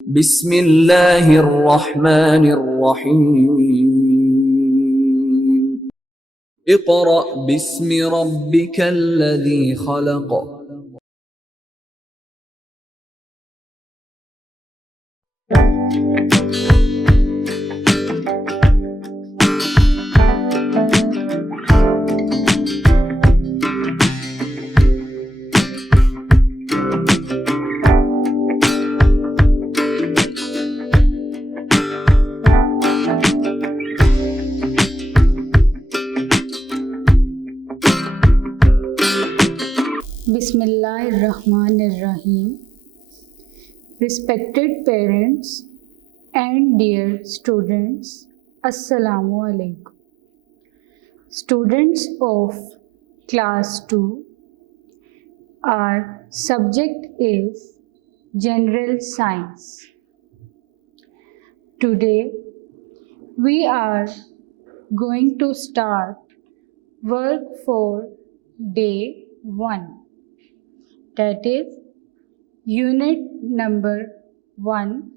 बिस्मिल्लाहिर्रहमानिर्रहीम। Iqra बिस्मि रब्बिकल्लज़ी खलक़। Bismillahirrahmanirrahim. Respected parents and dear students, Assalamu alaikum. Students of class 2, our subject is General Science. Today we are going to start work for day 1. That is unit number 1.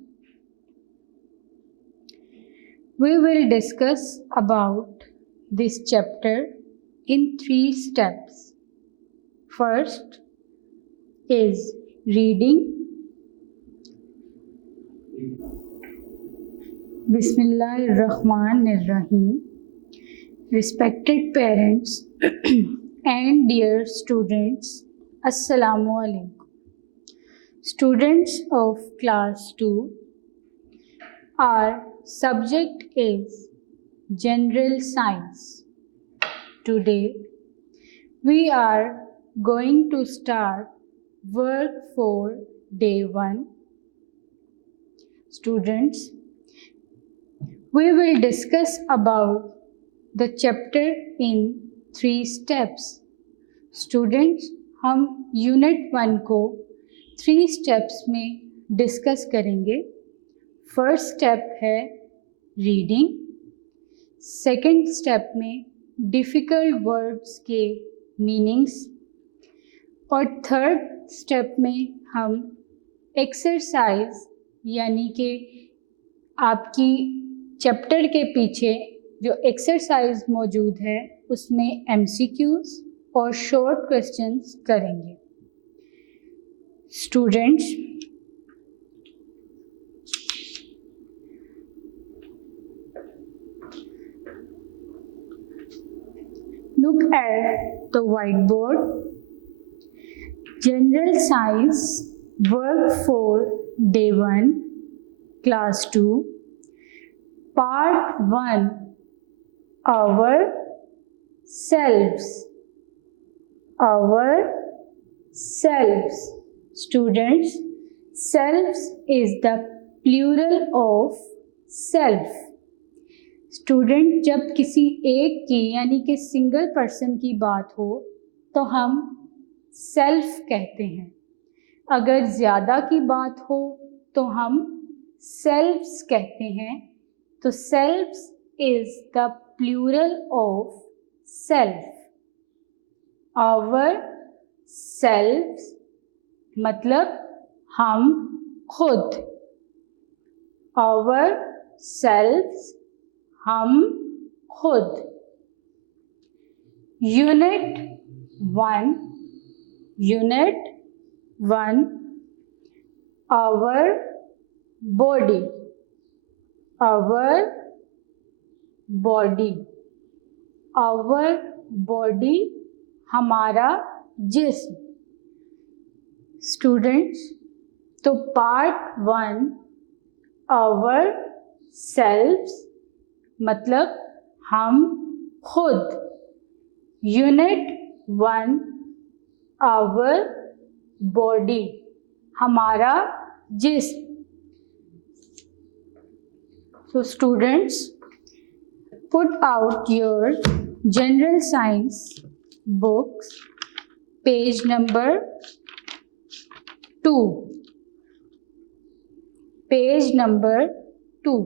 We will discuss about this chapter in 3 steps. First is reading. Bismillahirrahmanirrahim. Respected parents and dear students, Assalamu alaikum. Students of class 2, our subject is General Science. Today we are going to start work for day 1. Students, we will discuss about the chapter in 3 steps. Students, हम unit 1 को 3 steps में discuss करेंगे. First step है reading. Second step में difficult words के meanings. और third step में हम एक्सरसाइज यानी कि आपकी चैप्टर के पीछे जो एक्सरसाइज मौजूद है उसमें MCQs और शॉर्ट क्वेश्चंस करेंगे. Students, look at the whiteboard. General Science work for day 1, class 2, part 1, our selves. Students, selves is the plural of self. Student, जब किसी एक की यानी कि सिंगल पर्सन की बात हो तो हम सेल्फ कहते हैं. अगर ज़्यादा की बात हो तो हम सेल्फ्स कहते हैं. तो selves is the plural of self. Ourselves मतलब हम खुद. आवर सेल्फ्स हम खुद. Unit 1 our body. हमारा जिस्म. स्टूडेंट्स, तो पार्ट 1 आवर सेल्फ्स मतलब हम खुद. यूनिट 1 आवर बॉडी हमारा जिस्म. So students, put out your general science books, page number 2. Page number 2.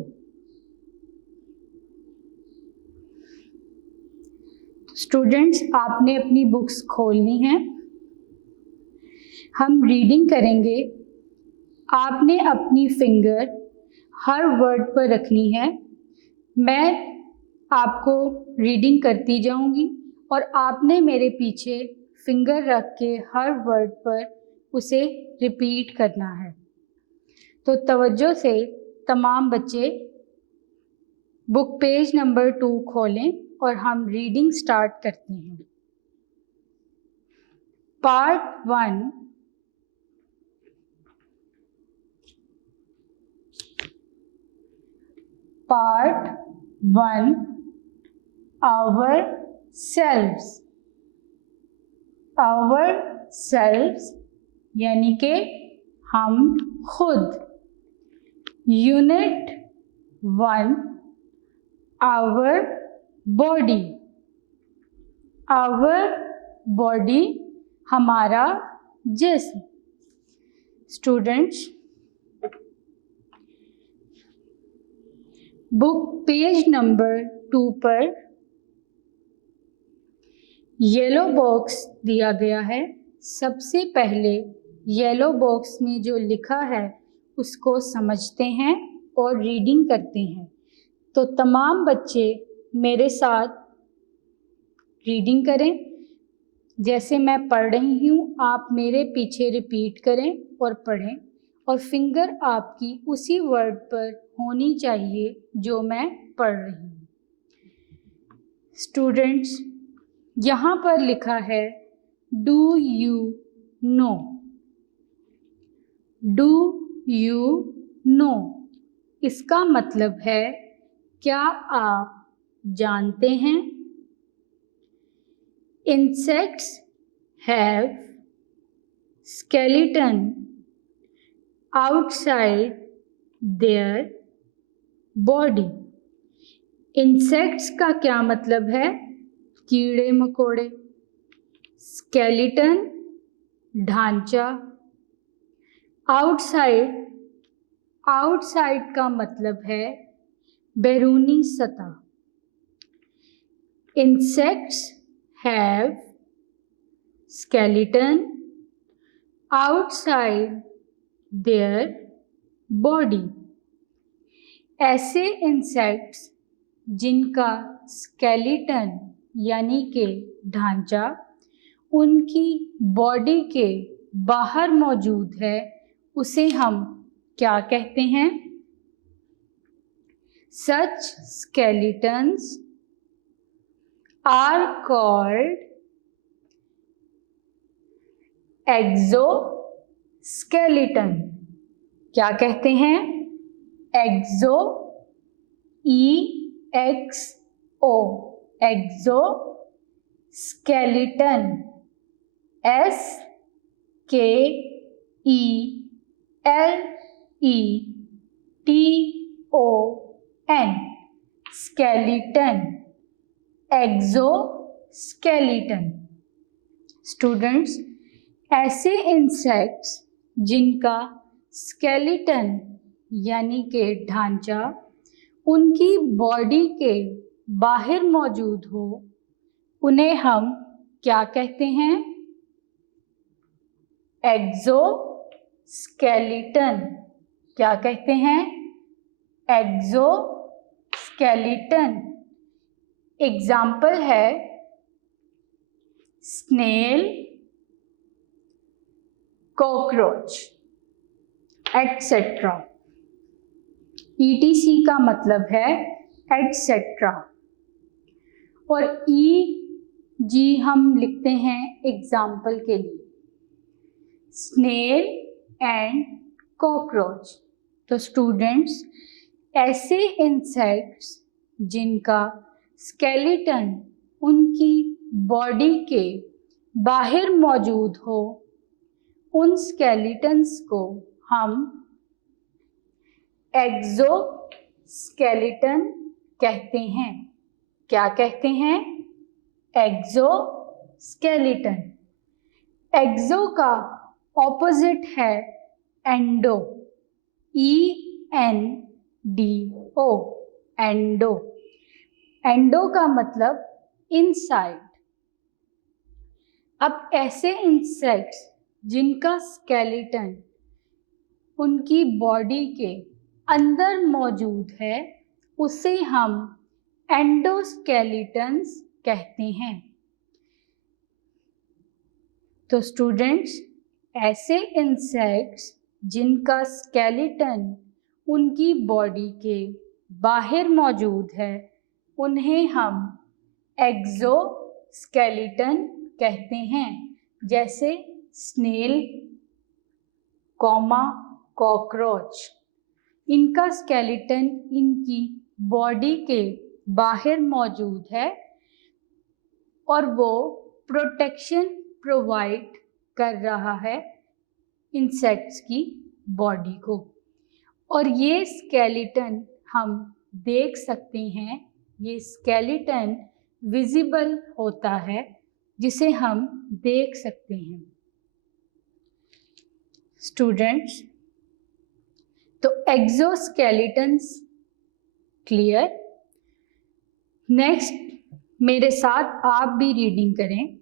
Students, आपने अपनी बुक्स खोलनी हैं. हम रीडिंग करेंगे आपने अपनी फिंगर हर वर्ड पर रखनी है। मैं आपको रीडिंग करती जाऊंगी और आपने मेरे पीछे फिंगर रख के हर वर्ड पर उसे रिपीट करना है। तो तवज्जो से तमाम बच्चे बुक पेज नंबर 2 खोलें और हम रीडिंग स्टार्ट करते हैं। Part 1, part 1, ourselves. Ourselves यानी कि हम खुद। Unit 1, our body. Our body हमारा जिस्म। स्टूडेंट्स, बुक पेज नंबर 2 पर येलो बॉक्स दिया गया है। सबसे पहले येलो बॉक्स में जो लिखा है उसको समझते हैं और रीडिंग करते हैं। तो तमाम बच्चे मेरे साथ रीडिंग करें। जैसे मैं पढ़ रही हूँ आप मेरे पीछे रिपीट करें और पढ़ें, और फिंगर आपकी उसी वर्ड पर होनी चाहिए जो मैं पढ़ रही हूँ। स्टूडेंट्स, यहाँ पर लिखा है do you know. Do you know इसका मतलब है क्या आप जानते हैं? Insects have skeleton outside their body. Insects का क्या मतलब है? कीड़े मकोड़े। Skeleton ढांचा। Outside, outside का मतलब है बैरूनी सतह। Insects have skeleton outside their body. ऐसे इंसेक्ट्स जिनका स्केलेटन यानी कि ढांचा उनकी बॉडी के बाहर मौजूद है, उसे हम क्या कहते हैं? Such skeletons are called exoskeleton. क्या कहते हैं? Exo, EXO, exo skeleton, SKELETON, skeleton, exoskeleton. Students, ऐसे इंसेक्ट्स जिनका स्केलेटन यानी कि ढांचा उनकी बॉडी के बाहर मौजूद हो, उन्हें हम क्या कहते हैं? एक्सोस्केलेटन। क्या कहते हैं? एक्सोस्केलेटन। एग्जाम्पल है स्नेल, कॉकरोच, एटसेट्रा। ETC का मतलब है एटसेट्रा, और EG हम लिखते हैं एग्जाम्पल के लिए। Snail and cockroach. तो स्टूडेंट्स, ऐसे इंसेक्ट्स जिनका स्केलेटन उनकी बॉडी के बाहर मौजूद हो, उन स्केलेटन्स को हम एक्सोस्केलेटन कहते हैं। क्या कहते हैं? एक्सोस्केलेटन। एक्सो का ऑपोजिट है एंडो, ENDO, एंडो। एंडो का मतलब इनसाइड। अब ऐसे इंसेक्ट्स जिनका स्केलेटन उनकी बॉडी के अंदर मौजूद है उसे हम एंडोस्केलेटन्स कहते हैं। तो स्टूडेंट्स, ऐसे इंसेक्ट्स जिनका स्केलेटन उनकी बॉडी के बाहर मौजूद है उन्हें हम एक्सोस्केलेटन कहते हैं, जैसे स्नेल, कॉकरोच। इनका स्केलेटन इनकी बॉडी के बाहर मौजूद है और वो प्रोटेक्शन प्रोवाइड कर रहा है इंसेक्ट्स की बॉडी को। और ये स्केलेटन हम देख सकते हैं, ये स्केलेटन विजिबल होता है जिसे हम देख सकते हैं। स्टूडेंट्स, तो एक्सोस्केलेटन्स क्लियर। नेक्स्ट मेरे साथ आप भी रीडिंग करें।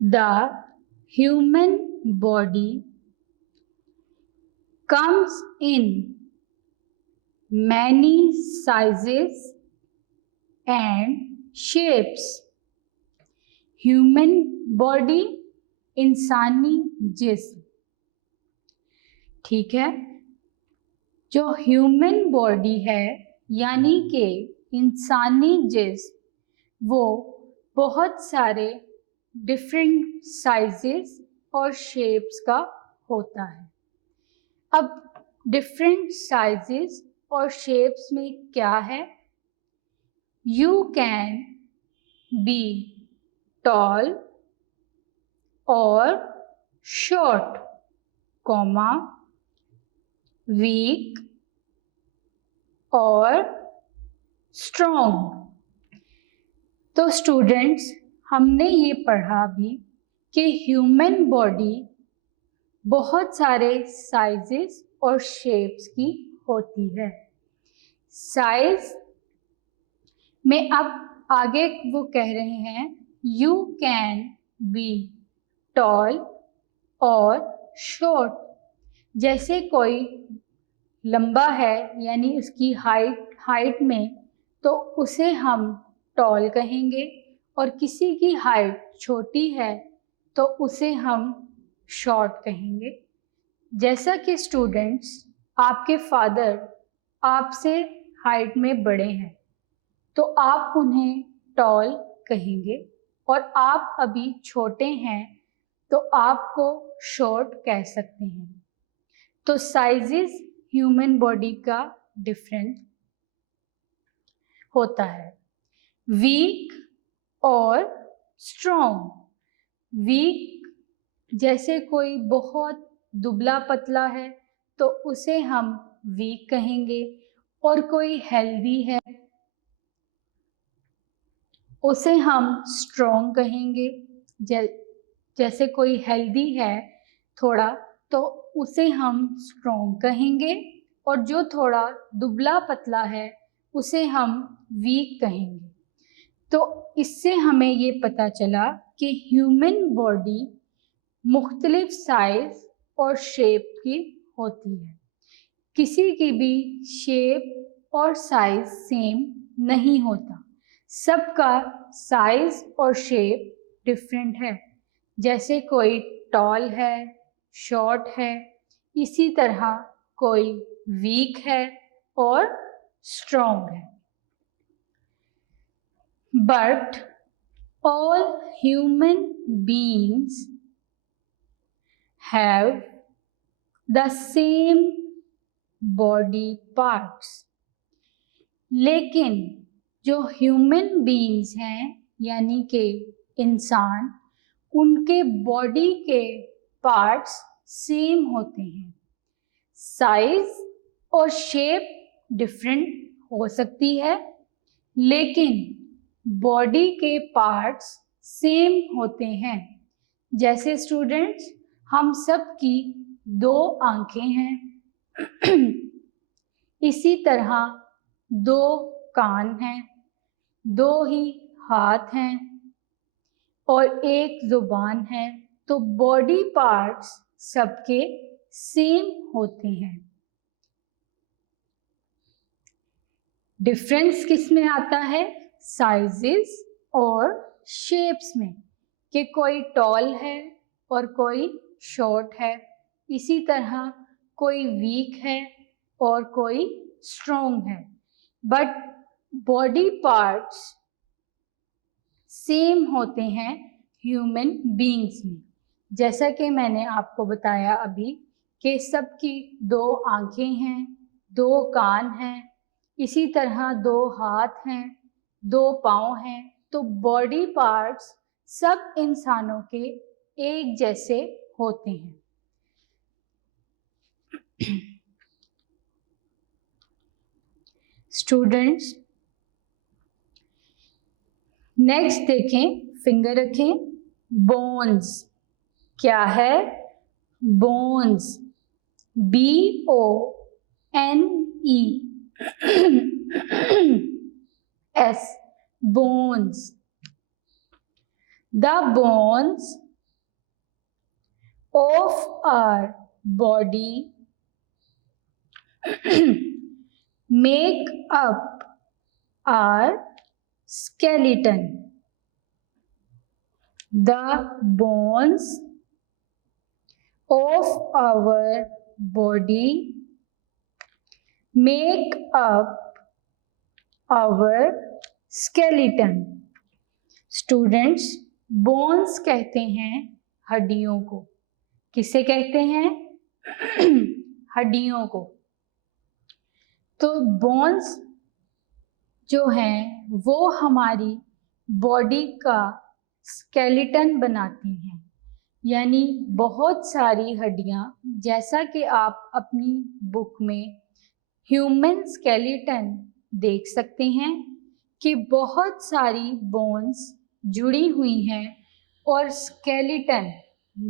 The human body comes in many sizes and shapes. Human body इंसानी जिस्म, ठीक है। जो ह्यूमन बॉडी है यानी कि इंसानी जिस्म वो बहुत सारे डिफरेंट साइजेस और शेप्स का होता है। अब डिफरेंट साइजेस और शेप्स में क्या है? यू कैन बी टॉल और शॉर्ट, कॉमा, वीक और स्ट्रॉन्ग। तो स्टूडेंट्स, हमने ये पढ़ा भी कि ह्यूमन बॉडी बहुत सारे साइजेस और शेप्स की होती है। साइज में अब आगे वो कह रहे हैं यू कैन बी टॉल और शॉर्ट। जैसे कोई लंबा है यानी उसकी हाइट में, तो उसे हम टॉल कहेंगे, और किसी की हाइट छोटी है तो उसे हम शॉर्ट कहेंगे। जैसा कि स्टूडेंट्स, आपके फादर आपसे हाइट में बड़े हैं तो आप उन्हें टॉल कहेंगे, और आप अभी छोटे हैं तो आपको शॉर्ट कह सकते हैं। तो साइजेस ह्यूमन बॉडी का डिफरेंट होता है। वीक और स्ट्रॉन्ग। वीक जैसे कोई बहुत दुबला पतला है तो उसे हम वीक कहेंगे, और कोई हेल्दी है उसे हम स्ट्रॉन्ग कहेंगे। जैसे कोई हेल्दी है थोड़ा तो उसे हम स्ट्रॉन्ग कहेंगे, और जो थोड़ा दुबला पतला है उसे हम वीक कहेंगे। तो इससे हमें ये पता चला कि ह्यूमन बॉडी मुख्तलिफ साइज और शेप की होती है। किसी की भी शेप और साइज सेम नहीं होता, सबका साइज और शेप डिफरेंट है। जैसे कोई टॉल है, शॉर्ट है, इसी तरह कोई वीक है और स्ट्रॉन्ग है। But all human beings have the same body parts। लेकिन जो ह्यूमन बीइंग्स हैं यानी कि इंसान, उनके बॉडी के पार्ट्स सेम होते हैं। साइज और शेप डिफरेंट हो सकती है लेकिन बॉडी के पार्ट्स सेम होते हैं। जैसे स्टूडेंट्स, हम सब की 2 आंखें हैं इसी तरह 2 कान हैं, 2 ही हाथ हैं और 1 जुबान है। तो बॉडी पार्ट्स सबके सेम होते हैं। डिफरेंस किस में आता है? साइजेस और शेप्स में, कि कोई टॉल है और कोई शॉर्ट है, इसी तरह कोई वीक है और कोई स्ट्रॉन्ग है, बट बॉडी पार्ट्स सेम होते हैं ह्यूमन बीइंग्स में। जैसा कि मैंने आपको बताया अभी कि सबकी 2 आंखें हैं, 2 कान हैं, इसी तरह 2 हाथ हैं, 2 पाँव हैं, तो बॉडी पार्ट्स सब इंसानों के एक जैसे होते हैं। स्टूडेंट्स, नेक्स्ट देखें, फिंगर रखें, बोन्स। क्या है? Bones, BONES, bones. The bones of our body make up our skeleton. The bones of our body make up our skeleton. Students, bones कहते हैं हड्डियों को। किसे कहते हैं? हड्डियों को। तो बोन्स जो हैं वो हमारी बॉडी का स्केलेटन बनाती हैं, यानी बहुत सारी हड्डियां, जैसा कि आप अपनी बुक में ह्यूमन स्केलेटन देख सकते हैं कि बहुत सारी बोन्स जुड़ी हुई हैं और स्केलेटन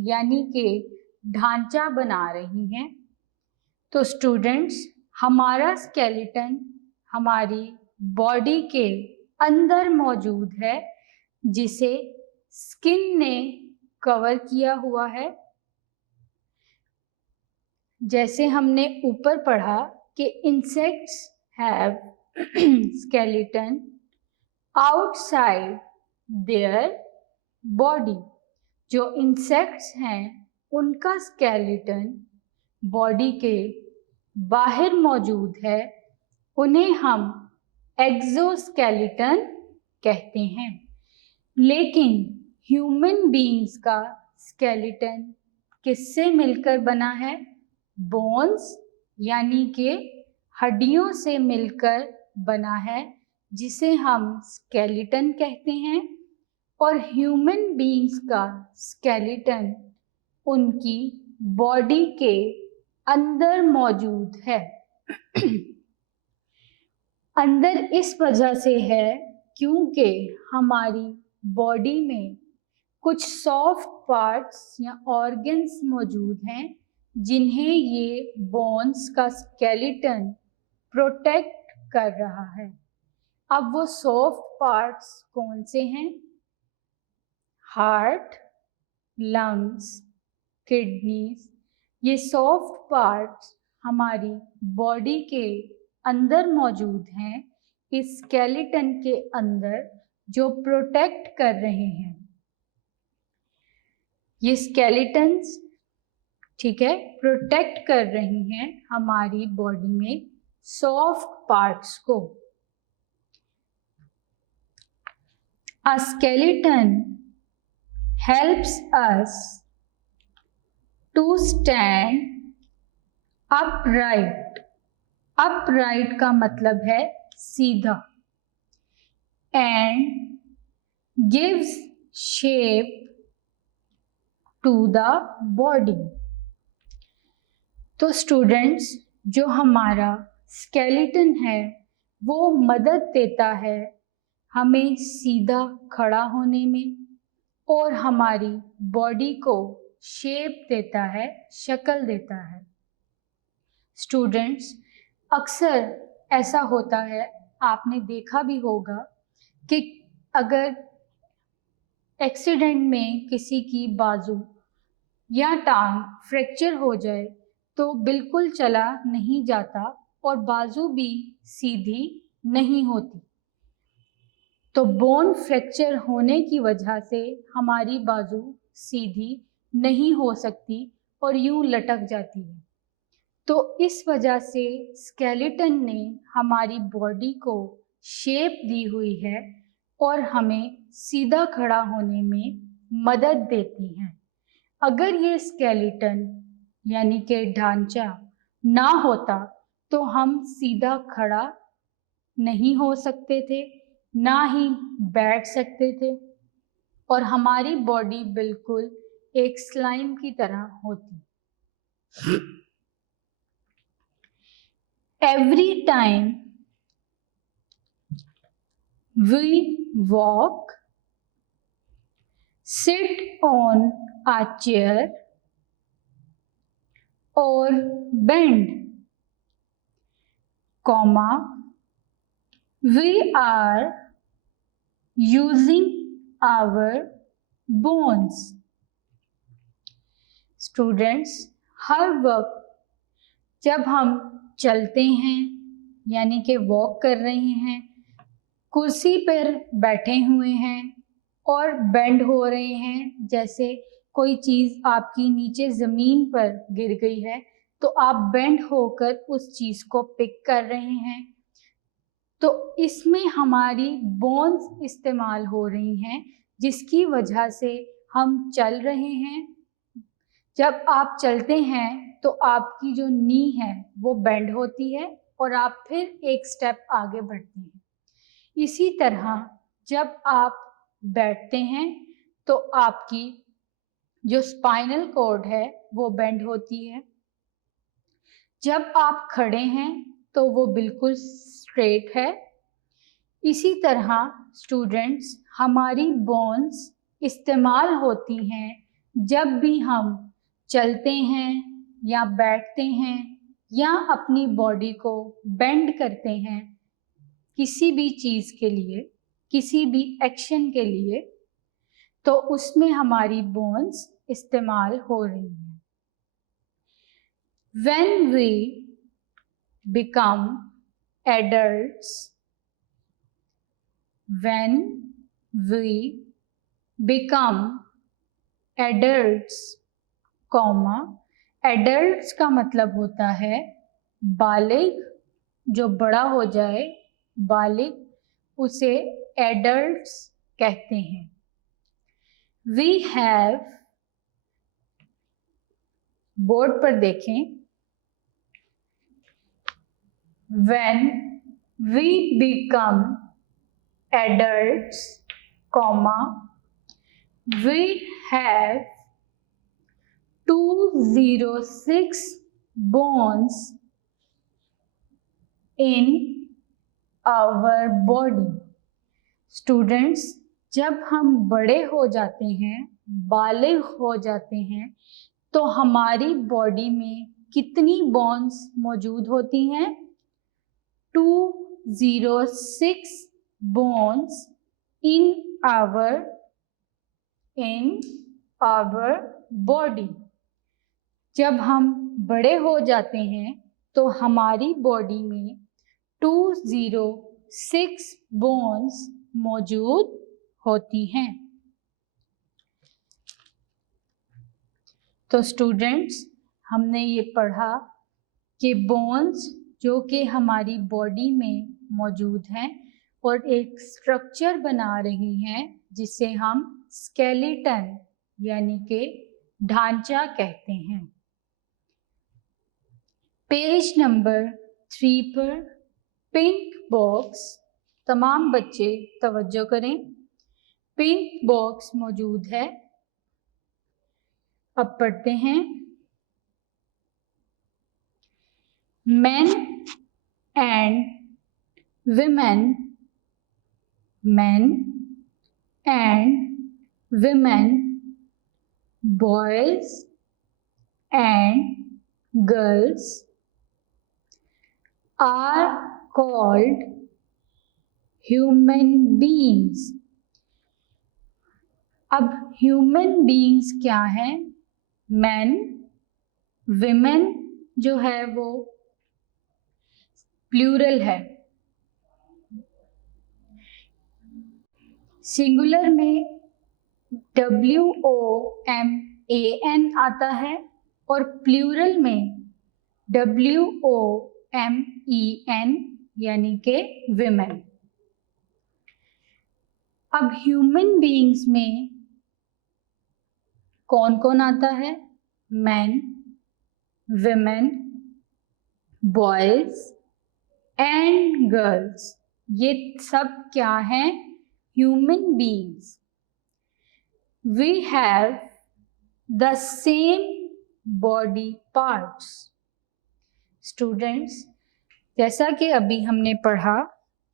यानी कि ढांचा बना रही हैं। तो स्टूडेंट्स, हमारा स्केलेटन हमारी बॉडी के अंदर मौजूद है, जिसे स्किन ने कवर किया हुआ है। जैसे हमने ऊपर पढ़ा कि insects have skeleton outside their body. जो इंसेक्ट्स हैं उनका स्केलेटन बॉडी के बाहर मौजूद है, उन्हें हम एक्सोस्केलेटन कहते हैं। लेकिन ह्यूमन बीइंग्स का स्केलेटन किससे मिलकर बना है? बोन्स यानी कि हड्डियों से मिलकर बना है, जिसे हम स्केलेटन कहते हैं। और ह्यूमन बीइंग्स का स्केलेटन उनकी बॉडी के अंदर मौजूद है। अंदर इस वजह से है क्योंकि हमारी बॉडी में कुछ सॉफ्ट पार्ट्स या ऑर्गन्स मौजूद हैं, जिन्हें ये बोन्स का स्केलेटन प्रोटेक्ट कर रहा है। अब वो सॉफ्ट पार्ट्स कौन से हैं? हार्ट, लंग्स, किडनीज, ये सॉफ्ट पार्ट्स हमारी बॉडी के अंदर मौजूद हैं, इस स्केलेटन के अंदर, जो प्रोटेक्ट कर रहे हैं। ये स्केलेटन्स, ठीक है, प्रोटेक्ट कर रही हैं हमारी बॉडी में सॉफ्ट पार्ट्स को। A skeleton helps us to stand upright. Upright का मतलब है सीधा, and gives shape to the body. तो स्टूडेंट्स, जो हमारा स्केलेटन है वो मदद देता है हमें सीधा खड़ा होने में, और हमारी बॉडी को शेप देता है, शक्ल देता है। स्टूडेंट्स, अक्सर ऐसा होता है, आपने देखा भी होगा कि अगर एक्सीडेंट में किसी की बाजू या टांग फ्रैक्चर हो जाए तो बिल्कुल चला नहीं जाता और बाजू भी सीधी नहीं होती। तो बोन फ्रैक्चर होने की वजह से हमारी बाजू सीधी नहीं हो सकती और यूं लटक जाती है। तो इस वजह से स्केलेटन ने हमारी बॉडी को शेप दी हुई है और हमें सीधा खड़ा होने में मदद देती हैं। अगर ये स्केलेटन यानी कि ढांचा ना होता तो हम सीधा खड़ा नहीं हो सकते थे, ना ही बैठ सकते थे और हमारी बॉडी बिल्कुल एक स्लाइम की तरह होती। Every time we walk, sit on a chair or bend, comma, we are using our bones. Students, हर वक्त जब हम चलते हैं यानी कि वॉक कर रहे हैं, कुर्सी पर बैठे हुए हैं और बेंड हो रहे हैं, जैसे कोई चीज़ आपकी नीचे ज़मीन पर गिर गई है तो आप बेंड होकर उस चीज़ को पिक कर रहे हैं, तो इसमें हमारी बोन्स इस्तेमाल हो रही हैं जिसकी वजह से हम चल रहे हैं। जब आप चलते हैं तो आपकी जो नी है वो बेंड होती है और आप फिर एक स्टेप आगे बढ़ते हैं। इसी तरह जब आप बैठते हैं तो आपकी जो स्पाइनल कॉर्ड है वो बेंड होती है। जब आप खड़े हैं तो वो बिल्कुल स्ट्रेट है। इसी तरह स्टूडेंट्स, हमारी बोन्स इस्तेमाल होती हैं जब भी हम चलते हैं या बैठते हैं या अपनी बॉडी को बेंड करते हैं किसी भी चीज़ के लिए, किसी भी एक्शन के लिए, तो उसमें हमारी बोन्स इस्तेमाल हो रही हैं। When we become adults, when we become adults, comma, adults का मतलब होता है बालिग, जो बड़ा हो जाए, बालिग, उसे एडल्ट्स कहते हैं। We have, बोर्ड पर देखें, when we become adults, comma, we have 206 bones in our body. Students, जब हम बड़े हो जाते हैं, बालिग हो जाते हैं, तो हमारी बॉडी में कितनी बोन्स मौजूद होती हैं? 206 बोन्स in our बॉडी। जब हम बड़े हो जाते हैं तो हमारी बॉडी में 206 बोन्स मौजूद होती हैं। तो स्टूडेंट्स, हमने ये पढ़ा कि बोन्स जो कि हमारी बॉडी में मौजूद हैं और एक स्ट्रक्चर बना रही हैं जिसे हम स्केलेटन यानी कि ढांचा कहते हैं। पेज नंबर 3 पर पिंक बॉक्स, तमाम बच्चे तवज्जो करें, पिंक बॉक्स मौजूद है। अब पढ़ते हैं। Men and women, men and women, boys and girls are called human beings. अब human beings क्या है? Men, women जो है वो प्लूरल है। सिंगुलर में WOMAN आता है और प्लूरल में WOMEN यानी के विमेन। अब ह्यूमन बीइंग्स में कौन कौन आता है? Man, women, boys and girls. ये सब क्या हैं? Human beings. We have the same body parts. Students, जैसा कि अभी हमने पढ़ा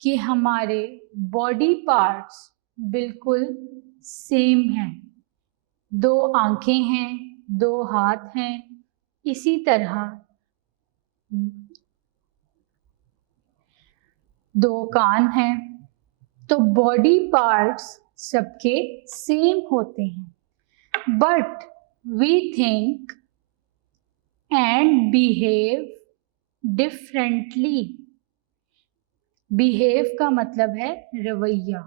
कि हमारे बॉडी पार्ट्स बिल्कुल सेम हैं। 2 आंखें हैं, 2 हाथ हैं, इसी तरह 2 कान हैं। तो बॉडी पार्ट्स सबके सेम होते हैं, but we think and behave differently. Behave का मतलब है रवैया,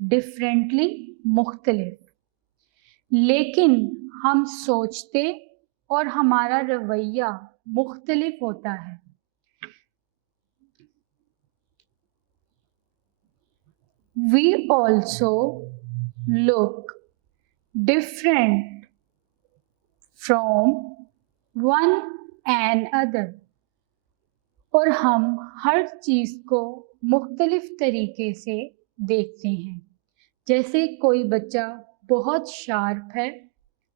डिफरेंटली मुख्तलिफ। लेकिन हम सोचते और हमारा रवैया मुख्तलिफ होता है। We also look different from one another। और हम हर चीज़ को मुख्तलिफ तरीके से देखते हैं। जैसे कोई बच्चा बहुत शार्प है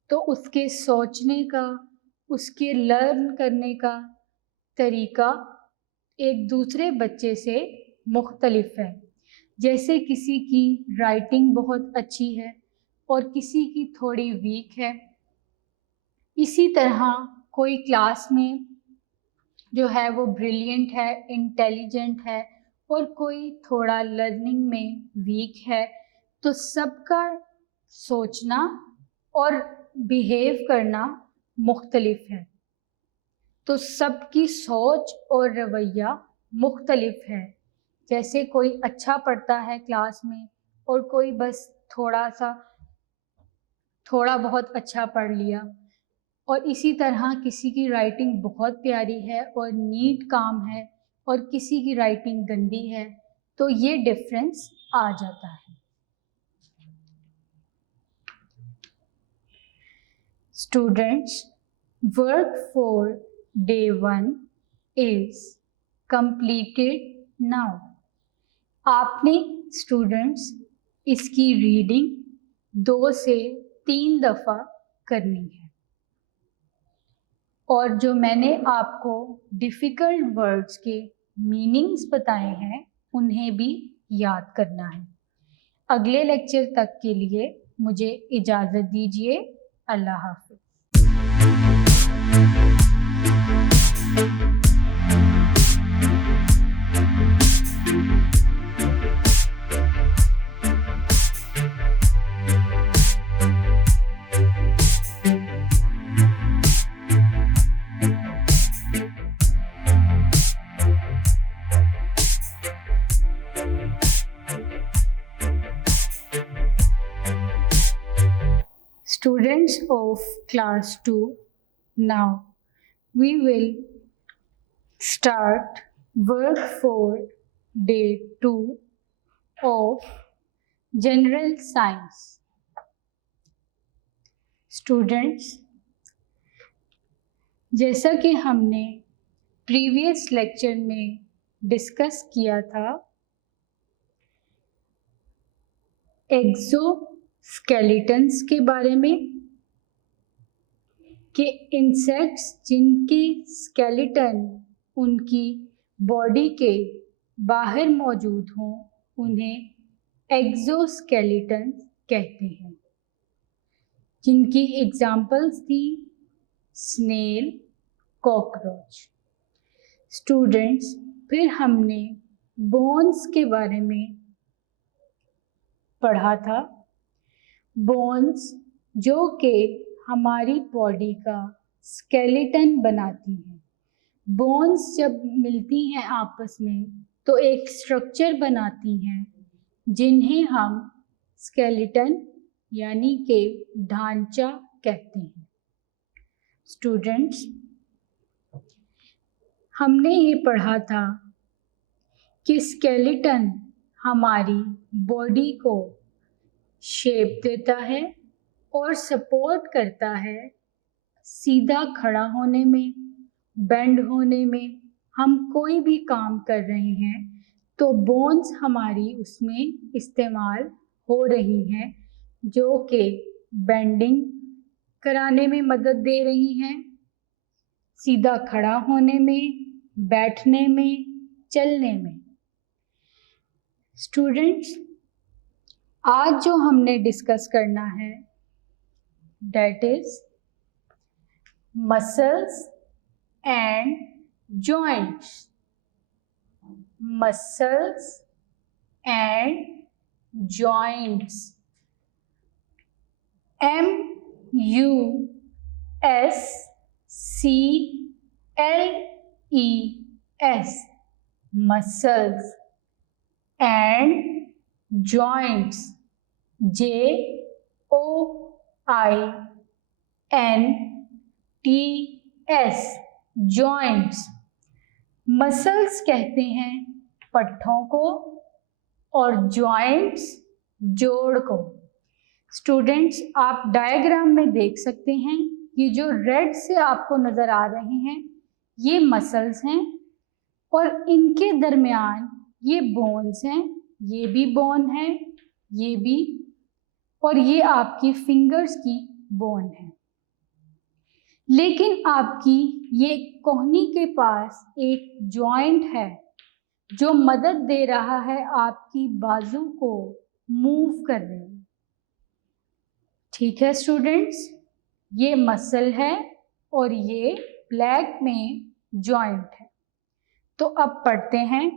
तो उसके सोचने का, उसके लर्न करने का तरीका एक दूसरे बच्चे से मुख्तलिफ है। जैसे किसी की राइटिंग बहुत अच्छी है और किसी की थोड़ी वीक है, इसी तरह कोई क्लास में जो है वो ब्रिलियंट है, इंटेलिजेंट है, और कोई थोड़ा लर्निंग में वीक है, तो सबका सोचना और बिहेव करना मुख्तलिफ है। तो सबकी सोच और रवैया मुख्तलिफ है। जैसे कोई अच्छा पढ़ता है क्लास में और कोई बस थोड़ा बहुत अच्छा पढ़ लिया, और इसी तरह किसी की राइटिंग बहुत प्यारी है और नीट काम है और किसी की राइटिंग गंदी है, तो ये डिफरेंस आ जाता है। Students, work for day 1 is completed now. आपने स्टूडेंट्स इसकी रीडिंग 2 से 3 दफ़ा करनी है, और जो मैंने आपको डिफ़िकल्ट वर्ड्स के मीनिंग्स बताए हैं उन्हें भी याद करना है। अगले लेक्चर तक के लिए मुझे इजाज़त दीजिए। अल्लाह हाफ़िज़। Students of class 2, now we will start work for day 2 of general science. Students, जैसा कि हमने प्रीवियस लेक्चर में डिस्कस किया था, एक्सोस्केलेटन्स के बारे में, कि इंसेक्ट्स जिनकी स्केलेटन उनकी बॉडी के बाहर मौजूद हों उन्हें एक्सोस्केलेटन्स कहते हैं, जिनकी एग्जाम्पल्स थी स्नेल, कॉकरोच। स्टूडेंट्स, फिर हमने बोन्स के बारे में पढ़ा था। बोन्स जो कि हमारी बॉडी का स्केलेटन बनाती हैं, बोन्स जब मिलती हैं आपस में तो एक स्ट्रक्चर बनाती हैं जिन्हें हम स्केलेटन यानी कि ढांचा कहते हैं। स्टूडेंट्स, हमने ये पढ़ा था कि स्केलेटन हमारी बॉडी को शेप देता है और सपोर्ट करता है सीधा खड़ा होने में, बेंड होने में। हम कोई भी काम कर रहे हैं तो बोन्स हमारी उसमें इस्तेमाल हो रही हैं, जो कि बेंडिंग कराने में मदद दे रही हैं, सीधा खड़ा होने में, बैठने में, चलने में। स्टूडेंट्स, आज जो हमने डिस्कस करना है that is muscles and joints. Muscles and joints. MUSCLES muscles and joints. JOINTS joints. Muscles कहते हैं पट्ठों को और जॉइंट्स जोड़ को। स्टूडेंट्स, आप डायग्राम में देख सकते हैं, ये जो रेड से आपको नज़र आ रहे हैं ये मसल्स हैं और इनके दरमियान ये बोन्स हैं, ये भी बोन है, ये भी, और ये आपकी फिंगर्स की बोन है। लेकिन आपकी ये कोहनी के पास एक जॉइंट है जो मदद दे रहा है आपकी बाजू को मूव करने में। ठीक है स्टूडेंट्स, ये मसल है और ये ब्लैक में जॉइंट है। तो अब पढ़ते हैं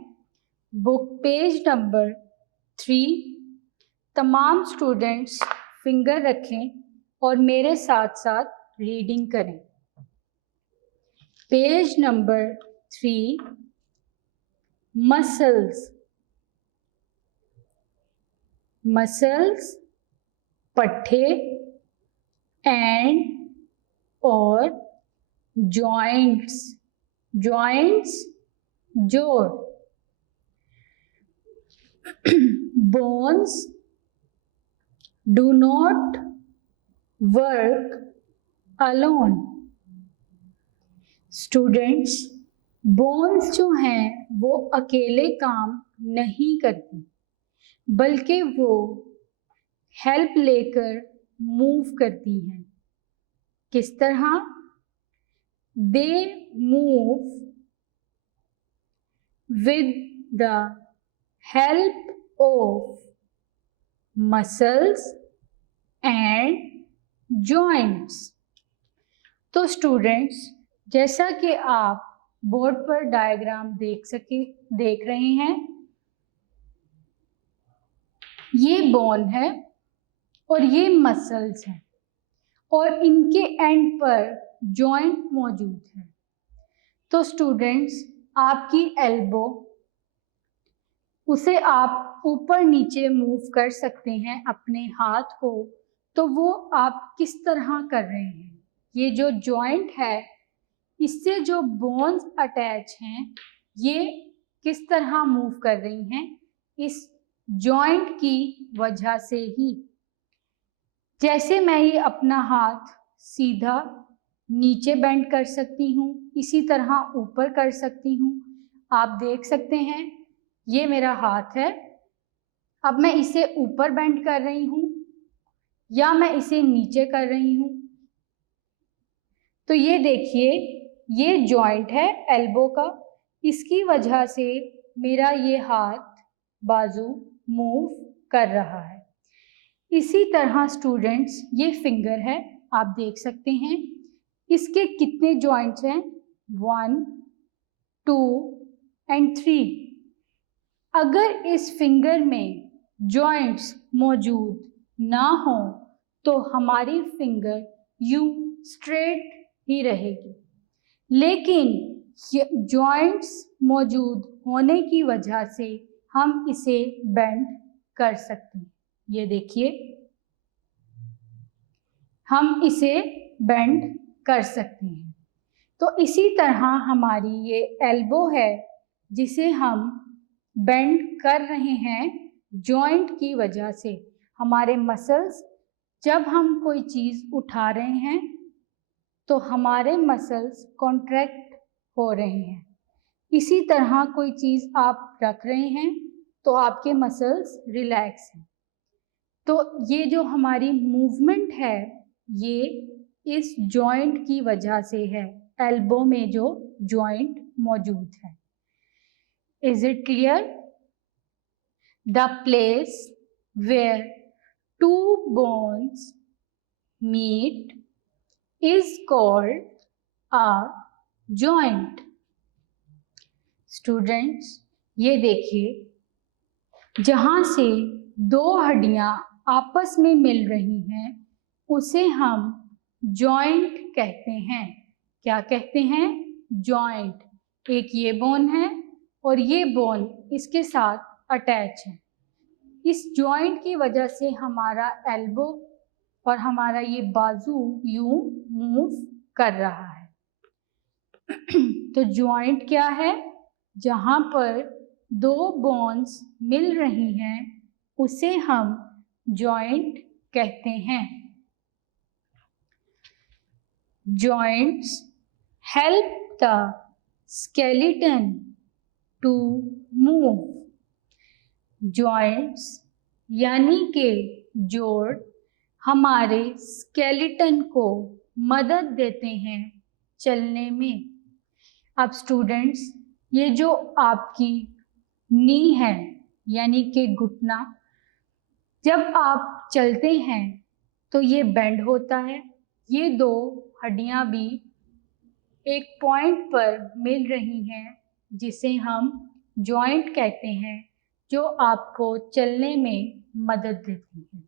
बुक पेज नंबर 3। तमाम स्टूडेंट्स फिंगर रखें और मेरे साथ साथ रीडिंग करें। Page number 3, muscles. मसल्स पट्ठे एंड और जॉइंट्स। जॉइंट्स जोड़। Bones do not work alone. Students, bones जो हैं वो अकेले काम नहीं करती, बल्कि वो हेल्प लेकर मूव करती हैं। किस तरह? They move with the help of muscles and joints. तो स्टूडेंट्स, जैसा कि आप बोर्ड पर डायग्राम देख रहे हैं, ये बोन है और ये मसल्स हैं और इनके एंड पर जॉइंट मौजूद है। तो स्टूडेंट्स, आपकी एल्बो, उसे आप ऊपर नीचे मूव कर सकते हैं अपने हाथ को। तो वो आप किस तरह कर रहे हैं? ये जो जॉइंट है इससे जो बोन्स अटैच हैं ये किस तरह मूव कर रही हैं? इस जॉइंट की वजह से ही। जैसे मैं ये अपना हाथ सीधा नीचे बेंड कर सकती हूँ, इसी तरह ऊपर कर सकती हूँ। आप देख सकते हैं ये मेरा हाथ है। अब मैं इसे ऊपर बेंड कर रही हूँ या मैं इसे नीचे कर रही हूँ। तो ये देखिए, ये जॉइंट है एल्बो का, इसकी वजह से मेरा ये हाथ बाजू मूव कर रहा है। इसी तरह स्टूडेंट्स, ये फिंगर है, आप देख सकते हैं इसके कितने जॉइंट्स हैं? 1, 2 एंड 3। अगर इस फिंगर में जॉइंट्स मौजूद ना हो तो हमारी फिंगर यूं स्ट्रेट ही रहेगी। लेकिन जॉइंट्स मौजूद होने की वजह से हम इसे बेंड कर सकते हैं। ये देखिए, हम इसे बेंड कर सकते हैं। तो इसी तरह हमारी ये एल्बो है जिसे हम बेंड कर रहे हैं जॉइंट की वजह से। हमारे मसल्स, जब हम कोई चीज़ उठा रहे हैं तो हमारे मसल्स कॉन्ट्रैक्ट हो रहे हैं। इसी तरह कोई चीज़ आप रख रहे हैं तो आपके मसल्स रिलैक्स हैं। तो ये जो हमारी मूवमेंट है ये इस जॉइंट की वजह से है, एल्बो में जो जॉइंट मौजूद है। Is it clear? The place where two bones meet is called a joint. Students, ये देखिए, जहाँ से दो हड्डियाँ आपस में मिल रही हैं उसे हम जॉइंट कहते हैं। क्या कहते हैं? जॉइंट। एक ये बोन है और ये बोन इसके साथ अटैच है। इस जॉइंट की वजह से हमारा एल्बो और हमारा ये बाजू यूं मूव कर रहा है। तो जॉइंट क्या है? जहाँ पर दो बोन्स मिल रही हैं उसे हम जॉइंट कहते हैं। Joints help the skeleton to move. Joints यानी कि जोड़ हमारे स्केलेटन को मदद देते हैं चलने में। अब स्टूडेंट्स, ये जो आपकी नी है यानी कि घुटना, जब आप चलते हैं तो ये बेंड होता है। ये दो हड्डियां भी एक पॉइंट पर मिल रही हैं जिसे हम जॉइंट कहते हैं, जो आपको चलने में मदद देती हैं।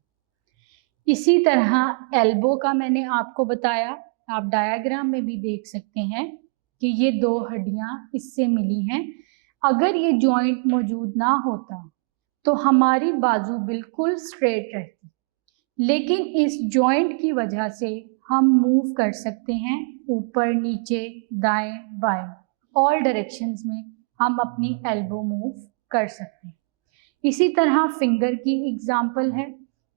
इसी तरह एल्बो का मैंने आपको बताया, आप डायग्राम में भी देख सकते हैं कि ये दो हड्डियां इससे मिली हैं। अगर ये जॉइंट मौजूद ना होता तो हमारी बाजू बिल्कुल स्ट्रेट रहती, लेकिन इस जॉइंट की वजह से हम मूव कर सकते हैं ऊपर नीचे दाएं बाएं, ऑल डायरेक्शंस में हम अपनी एल्बो मूव कर सकते हैं। इसी तरह फिंगर की एग्जांपल है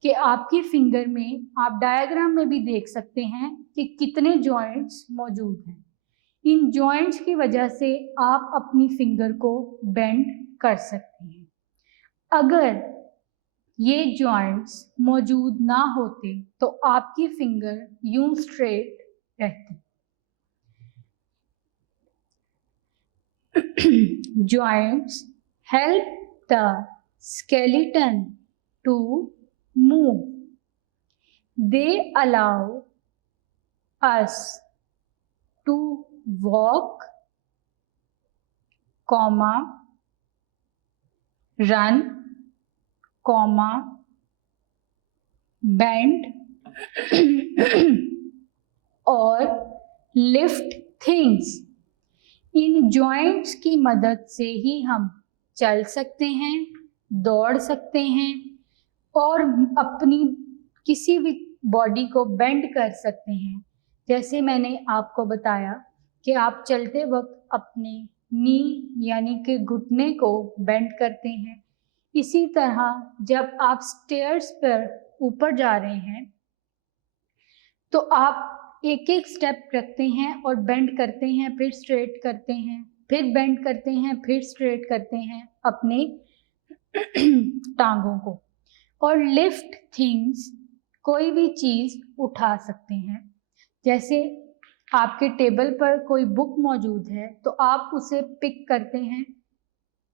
कि आपकी फिंगर में आप डायग्राम में भी देख सकते हैं कि कितने जॉइंट्स मौजूद हैं। इन जॉइंट्स की वजह से आप अपनी फिंगर को बेंड कर सकते हैं। अगर ये जॉइंट्स मौजूद ना होते तो आपकी फिंगर यूं स्ट्रेट रहती। Joints help the skeleton to move. They allow us to walk, comma, run, comma, bend और lift things. इन जॉइंट्स की मदद से ही हम चल सकते हैं, दौड़ सकते हैं और अपनी किसी भी बॉडी को बेंड कर सकते हैं। जैसे मैंने आपको बताया कि आप चलते वक्त अपने नी यानी कि घुटने को बेंड करते हैं। इसी तरह जब आप स्टेयर्स पर ऊपर जा रहे हैं तो आप एक एक स्टेप रखते हैं और बेंड करते हैं, फिर स्ट्रेट करते हैं, फिर बेंड करते हैं, फिर स्ट्रेट करते हैं अपने टांगों को। और लिफ्ट थिंग्स, कोई भी चीज़ उठा सकते हैं। जैसे आपके टेबल पर कोई बुक मौजूद है तो आप उसे पिक करते हैं,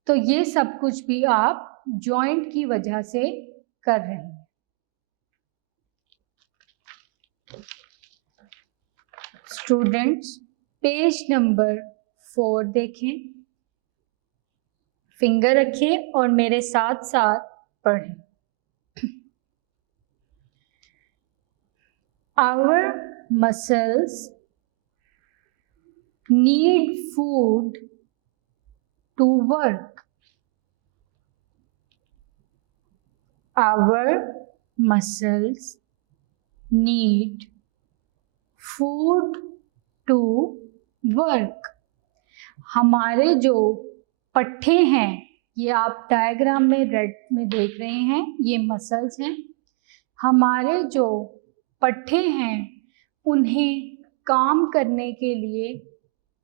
तो ये सब कुछ भी आप जॉइंट की वजह से कर रहे हैं। स्टूडेंट्स, पेज नंबर 4 देखें, फिंगर रखें और मेरे साथ साथ पढ़ें। Our muscles need food to work. Our muscles need food to work. हमारे जो पट्टे हैं, ये आप डायग्राम में रेड में देख रहे हैं, ये मसल्स हैं. हमारे जो पट्टे हैं उन्हें काम करने के लिए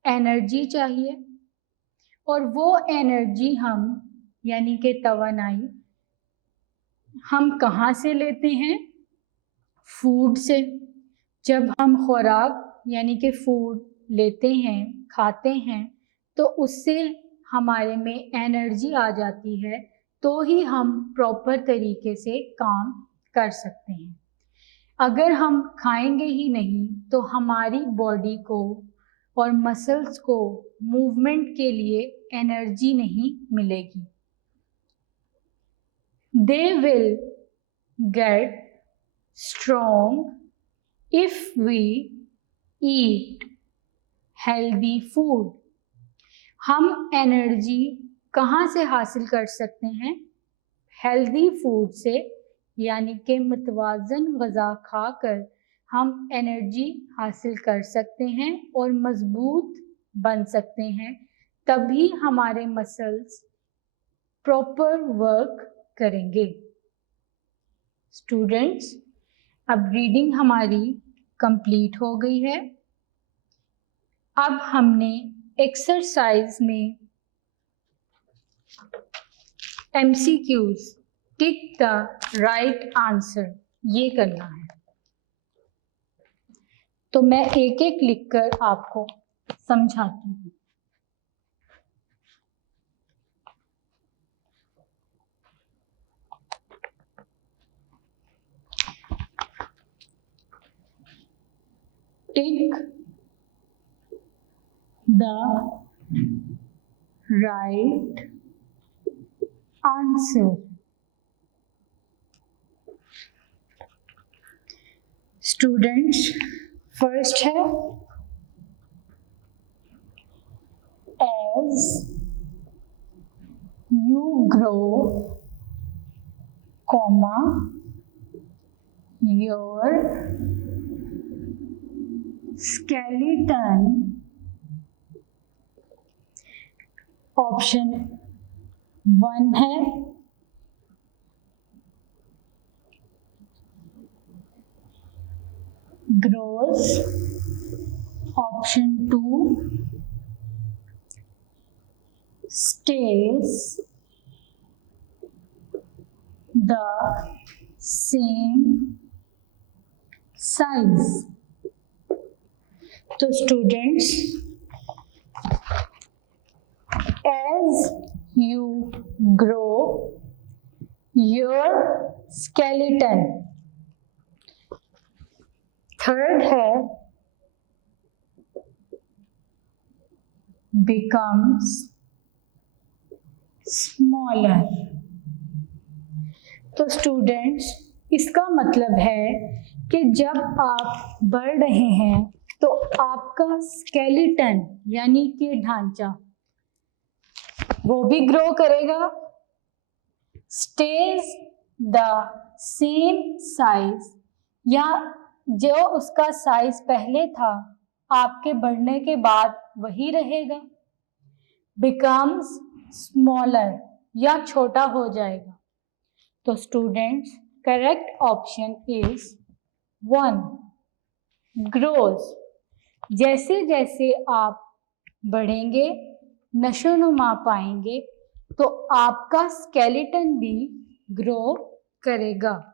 एनर्जी चाहिए, और वो एनर्जी हम यानी कि तवानाई हम कहाँ से लेते हैं? फूड से. जब हम खुराक यानी कि फूड लेते हैं, खाते हैं, तो उससे हमारे में एनर्जी आ जाती है, तो ही हम प्रॉपर तरीके से काम कर सकते हैं. अगर हम खाएंगे ही नहीं तो हमारी बॉडी को और मसल्स को मूवमेंट के लिए एनर्जी नहीं मिलेगी. They will get strong if we eat healthy food. हम एनर्जी कहाँ से हासिल कर सकते हैं? हेल्दी फूड से, यानी कि मुतवाज़न ग़ज़ा खाकर हम एनर्जी हासिल कर सकते हैं और मज़बूत बन सकते हैं. तभी हमारे मसल्स प्रॉपर वर्क करेंगे. स्टूडेंट्स, अब रीडिंग हमारी कंप्लीट हो गई है. अब हमने एक्सरसाइज में MCQs tick the right answer ये करना है. तो मैं एक एक लिखकर आपको समझाती हूँ. टिक the right answer. Students, first है as you grow, comma, your skeleton, option 1 है, grows, option 2 stays the same size. तो students, as you grow, your skeleton. Third है becomes smaller. तो स्टूडेंट्स, इसका मतलब है कि जब आप बढ़ रहे हैं तो आपका स्केलेटन यानी कि ढांचा वो भी ग्रो करेगा. स्टेज द सेम साइज, या जो उसका साइज पहले था आपके बढ़ने के बाद वही रहेगा. बिकम्स स्मॉलर, या छोटा हो जाएगा. तो students, correct option is 1, grows. जैसे जैसे आप बढ़ेंगे, नशोनुमा पाएंगे, तो आपका स्केलेटन भी ग्रो करेगा.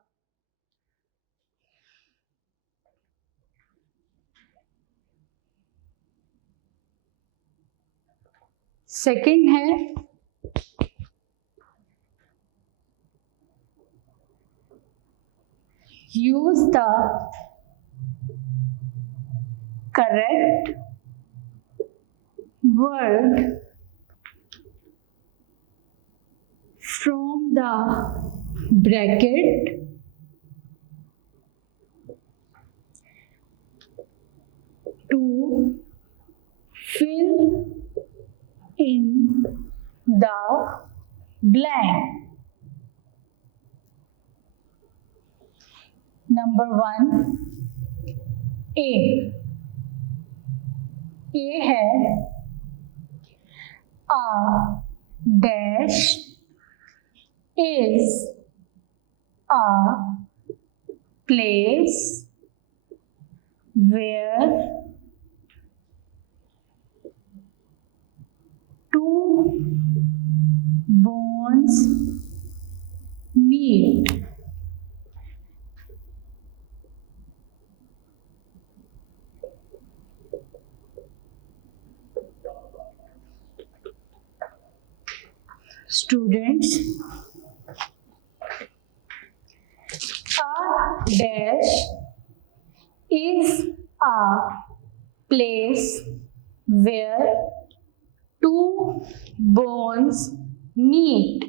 सेकंड है use the correct word from the bracket to Fill in the blank. Number 1, A. A है a dash is a place where two bones meet. Students, a dash is a place where two bones meet.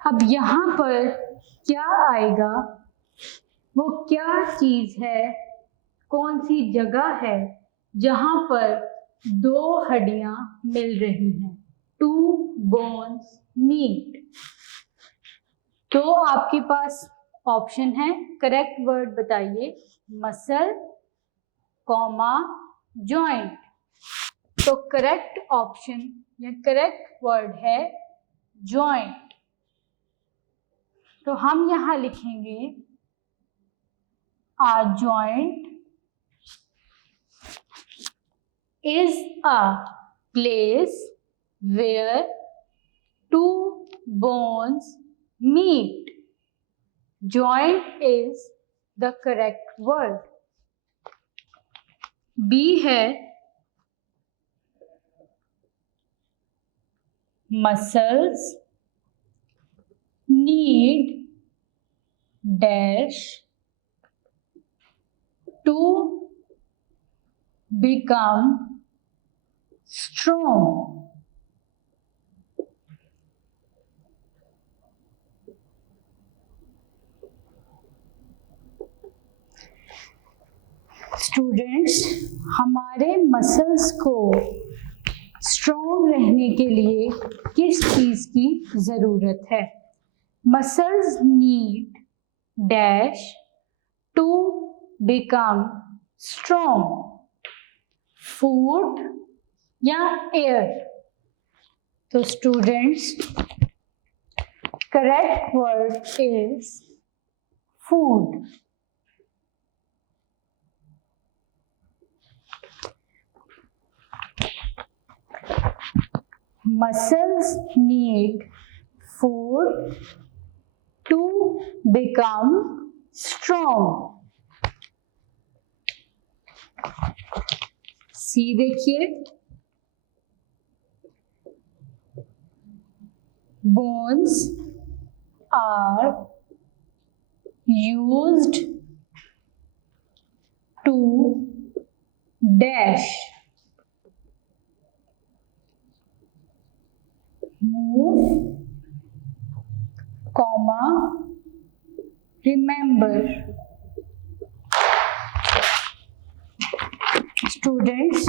अब यहाँ पर क्या आएगा, वो क्या चीज़ है, कौन सी जगह है जहाँ पर दो हड्डियाँ मिल रही हैं, टू बोन्स मीट। तो आपके पास ऑप्शन है, करेक्ट वर्ड बताइए, मसल कॉमा जॉइंट। तो करेक्ट ऑप्शन या करेक्ट वर्ड है जॉइंट। तो हम यहाँ लिखेंगे a joint is a place where two bones meet. Joint is the correct word. B है muscles need dash to become strong. Students, हमारे मसल्स को स्ट्रॉन्ग रहने के लिए किस चीज़ की ज़रूरत है? Muscles need dash to become strong, food या एयर? तो students, correct word is food. Muscles need food to become strong. C देखिए, bones are used to dash move, comma, remember. Students,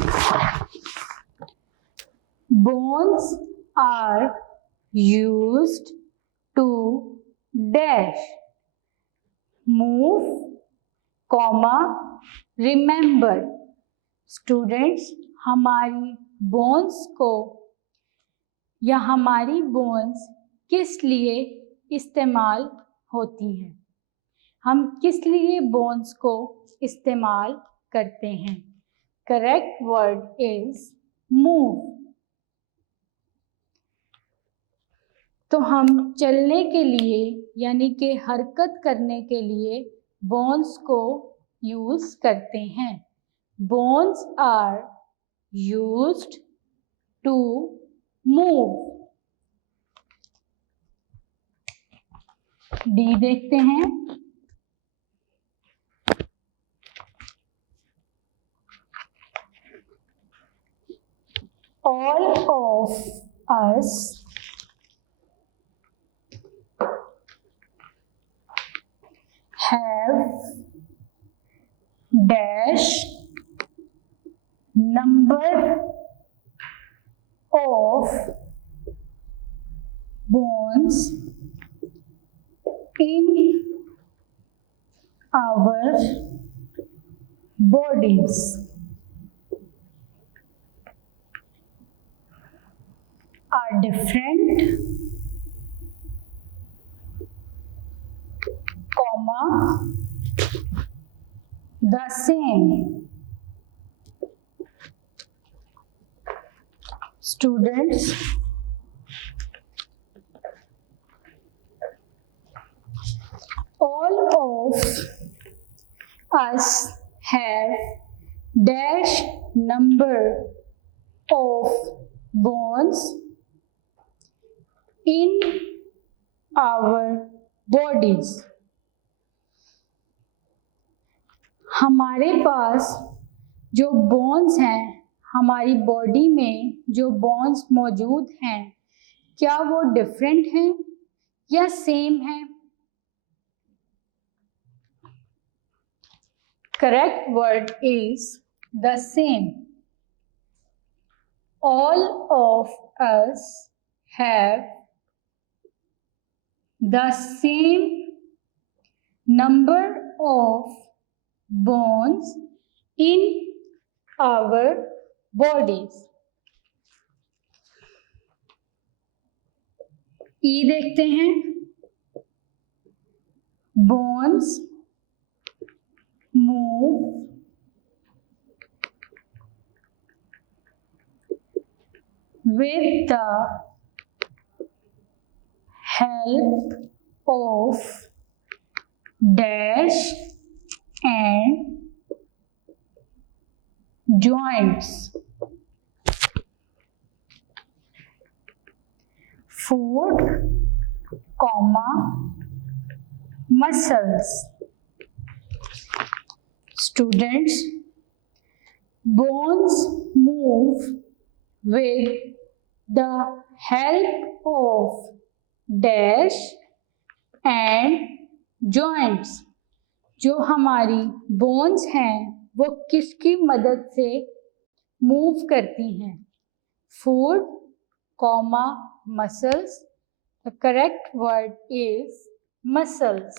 bones are used to dash move, comma, remember. Students, हमारी bones को या हमारी bones किस लिए इस्तेमाल होती हैं? हम किस लिए बोन्स को इस्तेमाल करते हैं? Correct word is move. तो हम चलने के लिए यानी कि हरकत करने के लिए बोन्स को यूज करते हैं। Bones are used to move. D देखते हैं। All of us have dash number bones in our bodies are different, comma, the same. Students, all of us have dash number of bones in our bodies. हमारे पास जो bones हैं, हमारी body में जो bones मौजूद हैं, क्या वो डिफरेंट हैं या सेम हैं? Correct word is the same. All of us have the same number of bones in our bodies. ई देखते हैं. Bones move with the help of dash and joints. Food, comma, muscles. Students, bones move with the help of dash and joints. जो हमारी bones हैं वो किसकी मदद से move करती हैं? Food, comma, muscles. The correct word is muscles.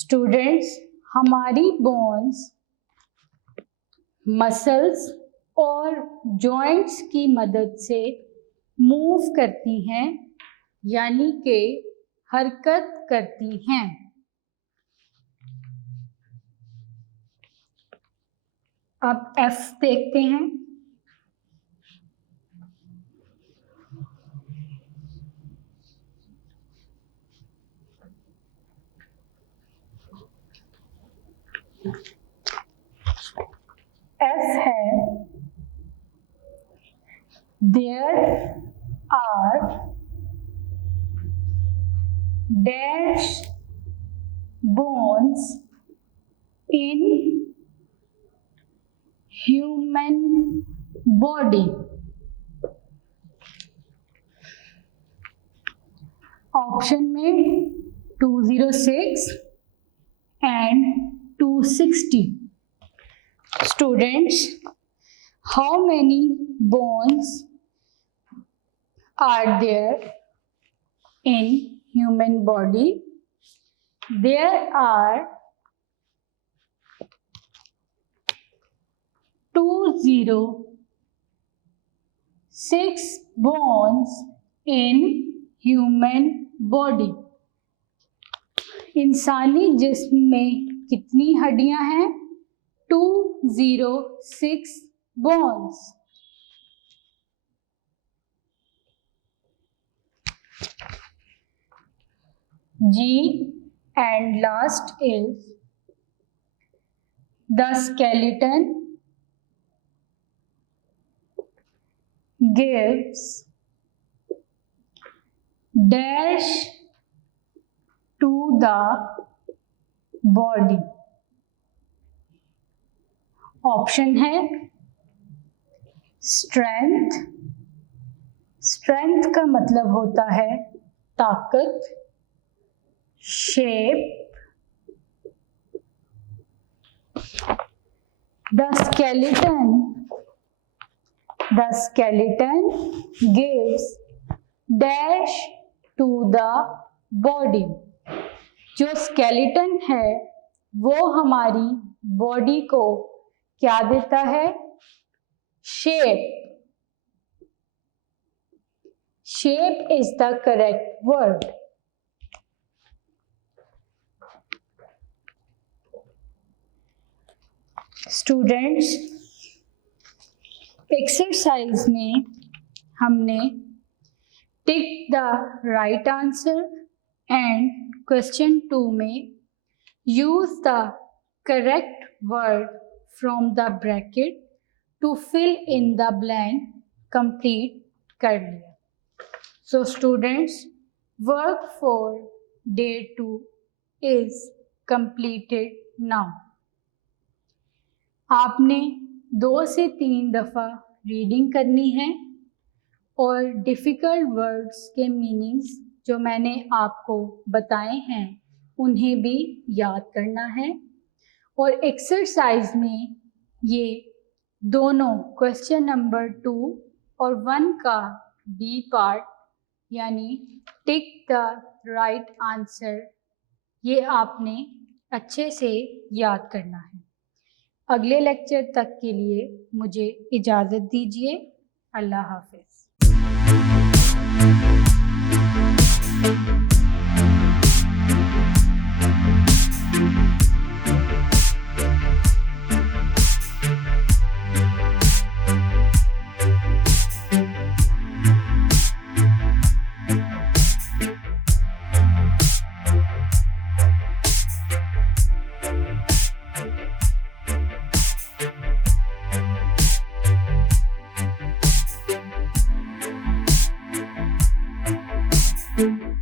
Students, हमारी बोन्स मसल्स और जॉइंट्स की मदद से मूव करती हैं, यानी कि हरकत करती हैं. अब एफ देखते हैं. एफ है there are dash bones in human body. ऑप्शन में 206 and 260. Students, how many bones are there in human body? There are 206 bones in human body. इंसानी जिस्म में कितनी हड्डियां हैं? 206 bones. G and last is the skeleton gives dash to the body. Option है strength. Strength का मतलब होता है ताकत. Shape. The skeleton The skeleton gives dash to the body. जो skeleton है वो हमारी body को क्या देता है? Shape. Shape is the correct word. Students, exercise में हमने tick the right answer and question 2 में use the correct word from the bracket to fill in the blank complete कर लिया. So students, work for day 2 is completed now. आपने 2 से 3 दफ़ा reading करनी है और डिफ़िकल्ट वर्ड्स के मीनिंग्स जो मैंने आपको बताए हैं उन्हें भी याद करना है. और एक्सरसाइज में ये दोनों क्वेश्चन नंबर 2 और 1 का बी पार्ट यानी टिक द राइट आंसर, ये आपने अच्छे से याद करना है. अगले लेक्चर तक के लिए मुझे इजाज़त दीजिए. अल्लाह हाफ़िज़. Thank you.